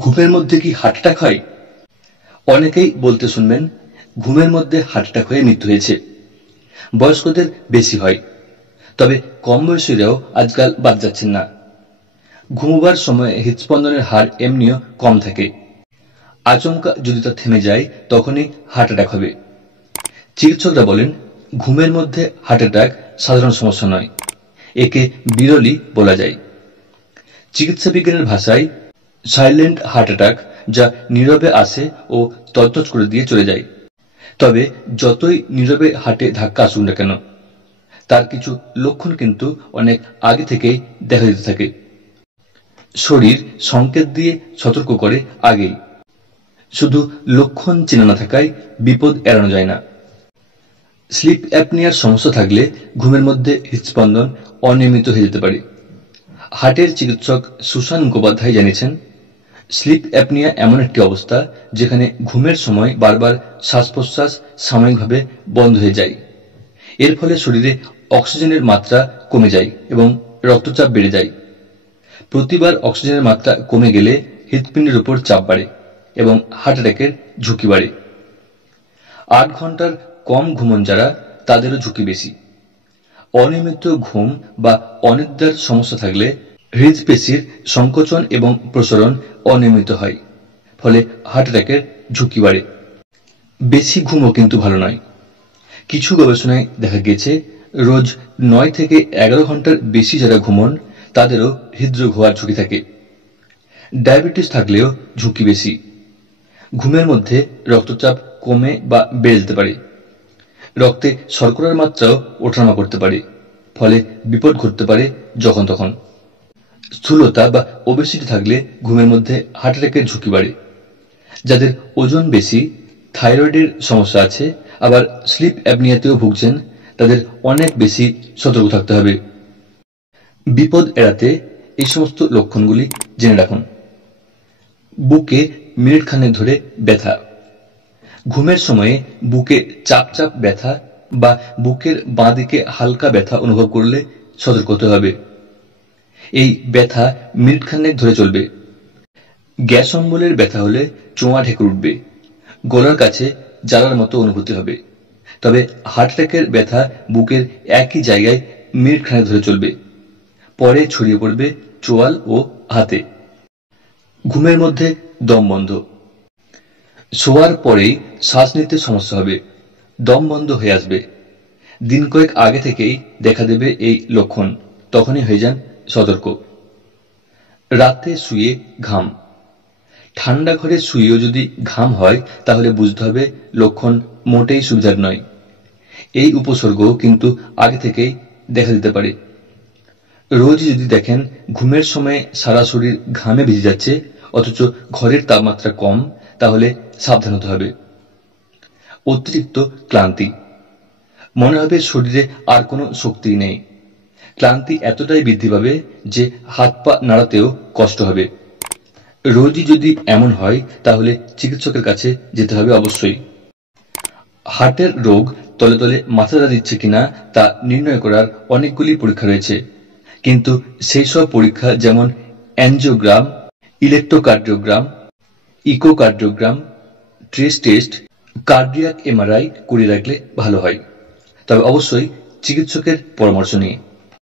ঘুমের মধ্যে কি হার্ট অ্যাটাক হয়? অনেকেই বলতে শুনবেন ঘুমের মধ্যে হার্ট অ্যাটাক হয়ে মৃত্যু হয়েছে। বয়স্কদের বেশি হয়, তবে কম বয়সীরাও আজকাল বাদ যাচ্ছেন না। ঘুমোবার সময় হৃদস্পন্দনের হার এমনিও কম থাকে। আচমকা যদি তা থেমে যায় তখনই হার্ট অ্যাটাক হবে। চিকিৎসকরা বলেন ঘুমের মধ্যে হার্ট অ্যাটাক সাধারণ সমস্যা নয়, একে বিরলই বলা যায়। চিকিৎসা বিজ্ঞানের ভাষায় সাইলেন্ট হার্ট অ্যাটাক, যা নীরবে আসে ও তছনছ করে দিয়ে চলে যায়। তবে যতই নীরবে হার্টে ধাক্কা আসুক না কেন, তার কিছু লক্ষণ কিন্তু অনেক আগে থেকেই দেখা দিতে থাকে। শরীর সংকেত দিয়ে সতর্ক করে আগেই। শুধু লক্ষণ চেনা না থাকায় বিপদ এড়ানো যায় না। স্লিপ অ্যাপনিয়ার সমস্যা থাকলে ঘুমের মধ্যে হৃদস্পন্দন অনিয়মিত হয়ে যেতে পারে। হার্টের চিকিৎসক সুশান মুখোপাধ্যায় জানিয়েছেন, স্লিপ অ্যাপনিয়া এমন একটি অবস্থা যেখানে ঘুমের সময় বারবার শ্বাস প্রশ্বাস সাময়িকভাবে বন্ধ হয়ে যায়। এর ফলে শরীরে অক্সিজেনের মাত্রা কমে যায় এবং রক্তচাপ বেড়ে যায়। প্রতিবার অক্সিজেনের মাত্রা কমে গেলে হৃৎপিণ্ডের উপর চাপ বাড়ে এবং হার্ট অ্যাটাকের ঝুঁকি বাড়ে। 8 ঘন্টার কম ঘুমন যারা, তাদেরও ঝুঁকি বেশি। অনিয়মিত ঘুম বা অনিদ্রার সমস্যা থাকলে হৃদপেশির সংকোচন এবং প্রসারণ অনিয়মিত হয়, ফলে হার্ট অ্যাটাকের ঝুঁকি বাড়ে। বেশি ঘুমও কিন্তু ভালো নয়। কিছু গবেষণায় দেখা গেছে রোজ 9 থেকে 11 ঘন্টার বেশি যারা ঘুমন, তাদেরও হৃদরোগ হওয়ার ঝুঁকি থাকে। ডায়াবেটিস থাকলেও ঝুঁকি বেশি। ঘুমের মধ্যে রক্তচাপ কমে বা বেড়ে যেতে পারে। রক্তে শর্করার মাত্রাও ওঠানামা করতে পারে, ফলে বিপদ ঘটতে পারে যখন তখন। স্থূলতা বা ওবেসিটি থাকলে ঘুমের মধ্যে হার্ট অ্যাটাকের ঝুঁকি বাড়ে। যাদের ওজন বেশি, থাইরয়েডের সমস্যা আছে, আবার স্লিপ অ্যাপনিয়াতেও ভুগছেন, তাদের অনেক বেশি সতর্ক থাকতে হবে। বিপদ এড়াতে এই সমস্ত লক্ষণগুলি জেনে রাখুন। বুকে মিনিট খানেক ধরে ব্যথা। ঘুমের সময়ে বুকে চাপ চাপ ব্যথা বা বুকের বাঁ দিকে হালকা ব্যথা অনুভব করলে সতর্ক হতে হবে। এই ব্যথা মিনিট খানেক ধরে চলবে। গ্যাস অম্বলের ব্যথা হলে চোঁয়া ঢেকে উঠবে, গলার কাছে জ্বালার মতো অনুভূতি হবে। তবে হার্ট অ্যাটাকের ব্যথা বুকের একই জায়গায় মিনিট খানেক ধরে চলবে, পরে ছড়িয়ে পড়বে চোয়াল ও হাতে। ঘুমের মধ্যে দম বন্ধ। শোয়ার পরেই শ্বাস নিতে সমস্যা হবে, দম বন্ধ হয়ে আসবে। দিন কয়েক আগে থেকেই দেখা দেবে এই লক্ষণ, তখনই হয়ে যান সতর্ক। রাতে শুয়ে ঘাম। ঠান্ডা ঘরে শুয়েও যদি ঘাম হয় তাহলে বুঝতে হবে লক্ষণ মোটেই সুবিধার নয়। এই উপসর্গও কিন্তু আগে থেকেই দেখা দিতে পারে। রোজ যদি দেখেন ঘুমের সময় সারা শরীর ঘামে ভিজে যাচ্ছে অথচ ঘরের তাপমাত্রা কম, তাহলে সাবধান হতে হবে। অতিরিক্ত ক্লান্তি। মনে হবে শরীরে আর কোনো শক্তি নেই। ক্লান্তি এতটাই বৃদ্ধি পাবে যে হাত পা নাড়াতেও কষ্ট হবে। রোজই যদি এমন হয় তাহলে চিকিৎসকের কাছে যেতে হবে অবশ্যই। হার্টের রোগ তলে তলে মাথা ব্যথা দিচ্ছে কিনা তা নির্ণয় করার অনেকগুলি পরীক্ষা রয়েছে, কিন্তু সেই সব পরীক্ষা যেমন angiogram, electrocardiogram, echocardiogram, trace test, cardiac MRI করিয়ে রাখলে ভালো হয়, তবে অবশ্যই চিকিৎসকের পরামর্শ নিয়ে।